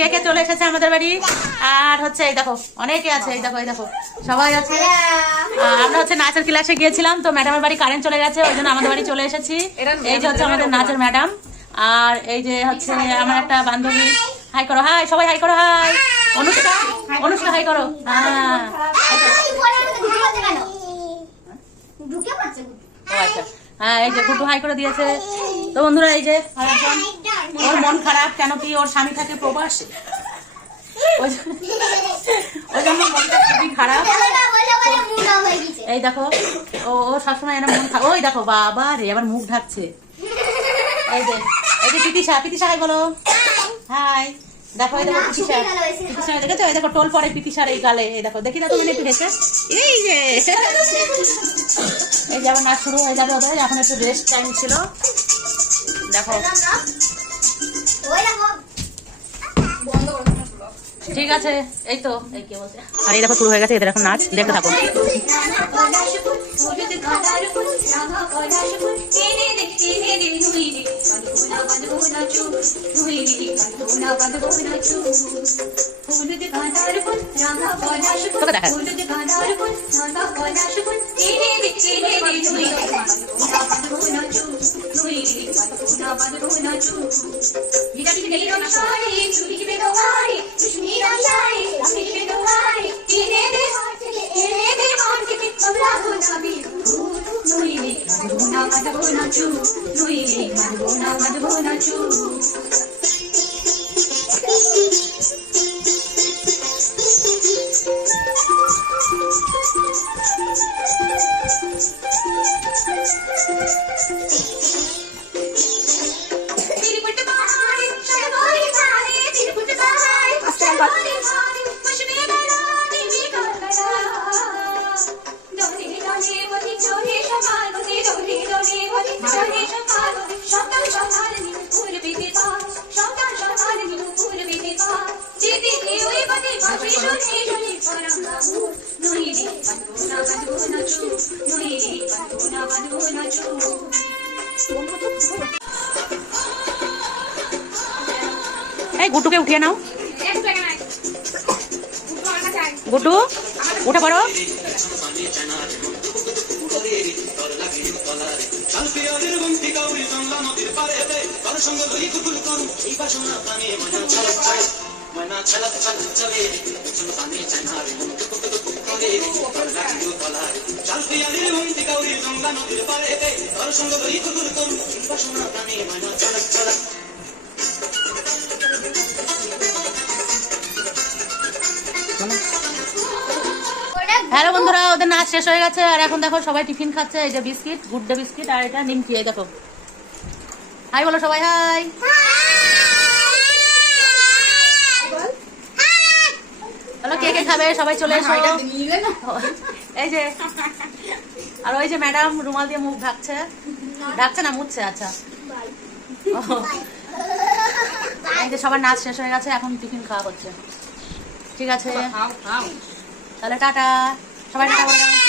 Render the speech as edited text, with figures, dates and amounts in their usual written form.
কে কে চলে এসেছে আমাদের বাড়ি। আর হচ্ছে এই দেখো অনেকে আছে, এই দেখো এই দেখো সবাই আছে। আমরা হচ্ছে নাচের ক্লাসে গিয়েছিলাম, তো ম্যাডামের বাড়ি কারেন্ট চলে গেছে, ওই জন্য আমাদের বাড়ি চলে এসেছি। এই যে হচ্ছে আমাদের নাচের ম্যাডাম, আর এই যে হচ্ছে আমার একটা বান্ধবী। হাই করো, হাই সবাই হাই করো, হাই অনুষ্কা, অনুষ্কা হাই করো। হ্যাঁ এই যে গুড্ডু হাই করে দিয়েছে। তো বন্ধুরা এই যে আরেকজন, ওর মন খারাপ, কেন কি ওর স্বামী থাকে প্রবাসে, ওই জন্য মনটা খুবই খারাপ। এই দেখো ও সবসময় এর মন খারাপ। ওই দেখো বাবা রে আবার মুখ ঢাকছে। এই যে তিতিশা, তিতিশা হাই বলো, হাই। দেখো এই দেখো তিতিশা, তিতিশা দেখেছো, এই দেখো টোল পরে তিতিশার এই গালে, এই দেখো দেখি না তুমি একটু হেসে। এই যে এই যে আবার নাচ শুরু হয়ে যাবে ওদের, এখন একটু রেস্ট টাইম ছিল। দেখো ঠিক আছে, এই তো এই কে বলছে। আর এই দেখো শুরু হয়ে গেছে এদের এখন নাচ, দেখতে থাকো। তোকে দেখা এই গুড্ডুকে উঠিয়ে নাও। গুড্ডু উঠে পড়ো। হ্যালো বন্ধুরা, ওদের নাচ শেষ হয়ে গেছে, আর এখন দেখো সবাই টিফিন খাচ্ছে। এই যে বিস্কিট, গুড ডে বিস্কিট, আর এটা নিমকি। এই দেখো হাই বলো সবাই, হাই। হ্যালো কে কে খাবে সবাই চলে এসো। এই যে আর ওই যে ম্যাডাম রুমাল দিয়ে মুখ ঢাকছে, ঢাকছে না মুছছে। আচ্ছা এই যে সবার নাচ শেষ হয়ে গেছে, এখন টিফিন খাওয়া হচ্ছে। ঠিক আছে তাহলে টাটা, সবাই টাটা বলে দাও।